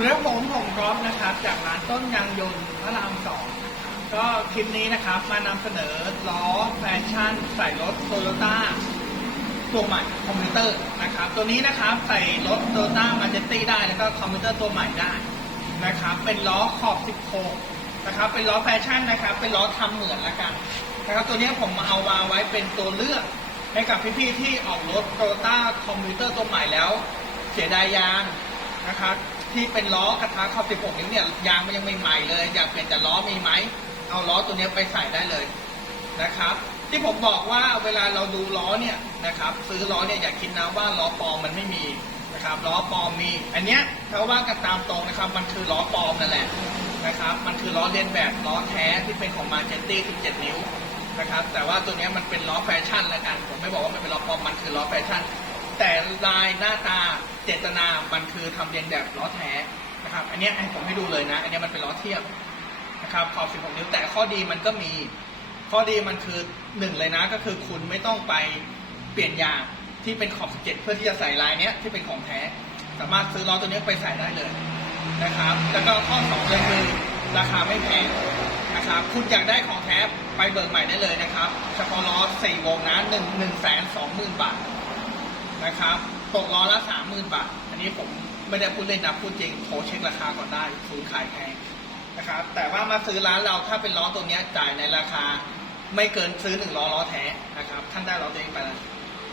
เรื่องผมผมกอล์ฟนะครับ จากร้านต้นยางยนต์พระรามสองก็คลิปนี้นะครับมานำเสนอล้อแฟชั่น ใส่รถโตโยต้าตัวใหม่คอมพิวเตอร์นะครับ ตัวนี้นะครับใส่รถโตโยต้ามาเจตตี้ได้แล้วก็คอมพิวเตอร์ตัวใหม่ได้นะครับ เป็นล้อขอบ16นะครับ เป็นล้อแฟชั่นนะครับ เป็นล้อทำเหมือนละกันนะครับ ตัวนี้ผมมาเอาวาไว้เป็นตัวเลือกให้กับพี่ๆที่ออกรถโตโยต้าคอมพิวเตอร์ตัวใหม่แล้ว เสียดายยางนะครับ ที่เป็นล้อกระทะขอบ16นิ้วเนี่ยยางมันยังใหม่ๆเลยอยากเปลี่ยนแต่ล้อมีไหมเอาล้อตัวนี้ไปใส่ได้เลยนะครับ ที่ผมบอกว่าเวลาเราดูล้อเนี่ยนะครับ ซื้อล้อเนี่ยอย่าคิดนะว่าล้อปลอมมันไม่มีนะครับล้อปลอมมี อันเนี้ยถ้าว่ากันตามตรงนะครับ มันคือล้อปลอมนั่นแหละนะครับ มันคือล้อเลียนแบบล้อแท้ที่เป็นของมาเจนตี้17 นิ้วนะครับ แต่ว่าตัวนี้มันเป็นล้อแฟชั่นล้วกัน ผมไม่บอกว่ามันเป็นล้อปลอมมันคือล้อแฟชั่น แต่ลายหน้าตา เจตนา มันคือทำเรียนแบบล้อแท้นะครับ อันนี้ให้ผมให้ดูเลยนะ อันนี้มันเป็นล้อเทียบนะครับขอบ16 นิ้วแต่ข้อดีมันก็มี ข้อดีมันคือหนึ่งเลยนะ ก็คือคุณไม่ต้องไปเปลี่ยนยางที่เป็นขอบ17เพื่อที่จะใส่ลายเนี้ยที่เป็นของแท้ สามารถซื้อล้อตัวนี้ไปใส่ได้เลยนะครับ แล้วก็ข้อสองเลยคือราคาไม่แพงนะครับ คุณอยากได้ของแท้ไปเบิกใหม่ได้เลยนะครับ เฉพาะล้อ4วงนะ1 1 2 0 0 0 0 บาทนะครับ ตกล้อละสามหมื่นบาท อันนี้ผมไม่ได้พูดเล่นนะพูดจริงโทรเช็คราคาก่อนได้ศูนย์ขายแพงนะครับ แต่ว่ามาซื้อร้านเราถ้าเป็นล้อตัวนี้จ่ายในราคา ไม่เกินซื้อหนึ่งล้อล้อแท้นะครับ ท่านได้ล้อตัวเองไปแล้ว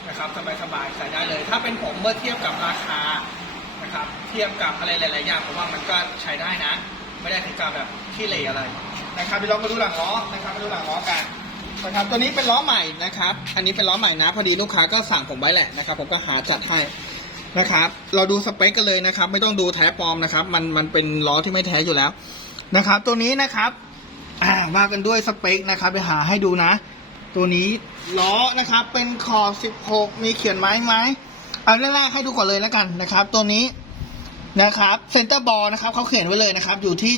นะครับสบายสบายๆใส่ได้เลย ถ้าเป็นผมเมื่อเทียบกับราคานะครับ เทียบกับอะไรหลายๆอย่างผมว่ามันก็ใช้ได้นะ ไม่ได้ถึงกับแบบขี้เหร่อะไรนะครับเดี๋ยวเรามาดูหลังล้อนะครับมาดูหลังล้อกัน นะครับตัวนี้เป็นล้อใหม่นะครับ อันนี้เป็นล้อใหม่นะพอดีลูกค้าก็สั่งผมไว้แหละนะครับ ผมก็หาจัดให้นะครับ เราดูสเปคกันเลยนะครับ ไม่ต้องดูแท้ปลอมนะครับ มันมันเป็นล้อที่ไม่แท้อยู่แล้วนะครับ ตัวนี้นะครับว่ากันด้วยสเปคนะครับไปหาให้ดูนะ ตัวนี้ล้อนะครับ เป็นขอบ 16 มีเขียนไม้ไหมเอาแรกๆให้ดูก่อนเลยแล้วกันนะครับ ตัวนี้นะครับเซนเตอร์บอลนะครับเขาเขียนไว้เลยนะครับ อยู่ที่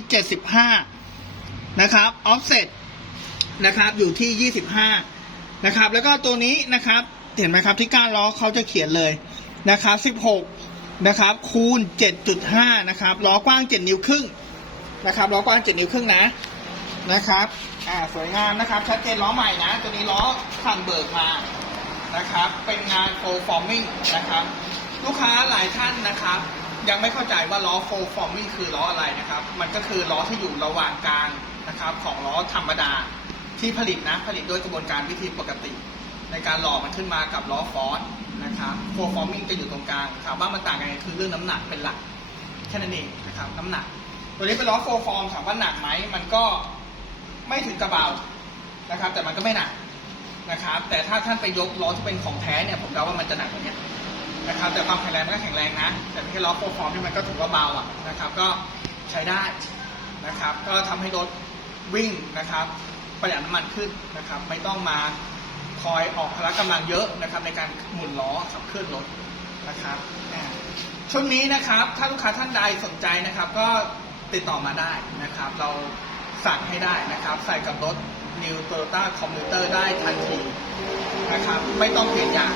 75นะครับออฟเซ็ต นะครับ อยู่ที่ 25 นะครับ แล้วก็ตัวนี้นะครับ เห็นไหมครับที่ก้านล้อเขาจะเขียนเลยนะครับ16 นะครับ คูณ 7.5 นะครับล้อกว้าง 7 นิ้วครึ่งนะครับล้อกว้าง 7 นิ้วครึ่งนะนะครับ อ่า สวยงามนะครับ ชัดเจนล้อใหม่นะ ตัวนี้ล้อคันเบิกมา นะครับ เป็นงาน full forming นะครับ ลูกค้าหลายท่านนะครับ ยังไม่เข้าใจว่าล้อ full forming คือล้ออะไรนะครับ มันก็คือล้อที่อยู่ระหว่างกลางนะครับ ของล้อธรรมดา ที่ผลิตนะผลิตด้วยกระบวนการวิธีปกติ ในการหล่อมันขึ้นมากับล้อฟอสนะครับ full forming จะอยู่ตรงกลางถามว่ามันต่างกันคือเรื่องน้ำหนักเป็นหลักแค่นั้นเองนะครับน้ำหนัก ตัวนี้เป็นล้อ full form ถามว่าหนักไหมมันก็ไม่ถึงกระเบานะครับ แต่มันก็ไม่หนักนะครับ แต่ถ้าท่านไปยกล้อที่เป็นของแท้เนี่ยผมเดาว่ามันจะหนักกว่านี้นะครับ แต่ความแข็งแรงมันก็แข็งแรงนะ แต่ไม่ใช่ล้อโฟร์ฟอร์มที่มันก็ถือว่าเบาอะนะครับ ก็ใช้ได้นะครับ ก็ทำให้รถวิ่งนะครับ ประหยัดน้ำมันขึ้นนะครับ ไม่ต้องมาคอยออกพละกำลังเยอะนะครับ ในการหมุนล้อขับเคลื่อนรถนะครับช่วงนี้นะครับถ้าลูกค้าท่านใดสนใจนะครับ ก็ติดต่อมาได้นะครับ เราสั่งให้ได้นะครับ ใส่กับรถ New Toyota Commuter ได้ทันทีนะครับ ไม่ต้องเปลี่ยนยาง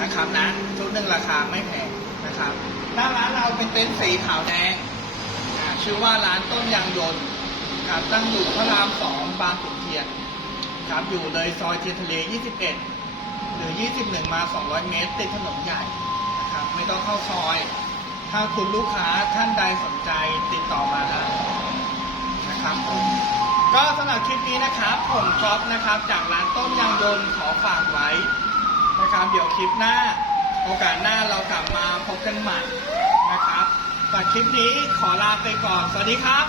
นะครับนะชุดหนึ่งราคาไม่แพงนะครับหน้าร้านเราเป็นเต็นท์สีขาวแดงชื่อว่าร้านต้นยางยนต์ ครับตั้งอยู่พระรามสองบางขุนเทียนครับอยู่เลยซอยเทียนทะเล 21 หรือ 21 มา 200 เมตร ติดถนนใหญ่นะครับไม่ต้องเข้าซอย ถ้าคุณลูกค้าท่านใดสนใจติดต่อมาได้นะครับก็สำหรับคลิปนี้นะครับ ผมก๊อฟนะครับ จากร้านต้นยางยนต์ขอฝากไว้นะครับ เดี๋ยวคลิปหน้า โอกาสหน้าเรากลับมาพบกันใหม่นะครับแต่คลิปนี้ขอลาไปก่อน สวัสดีครับ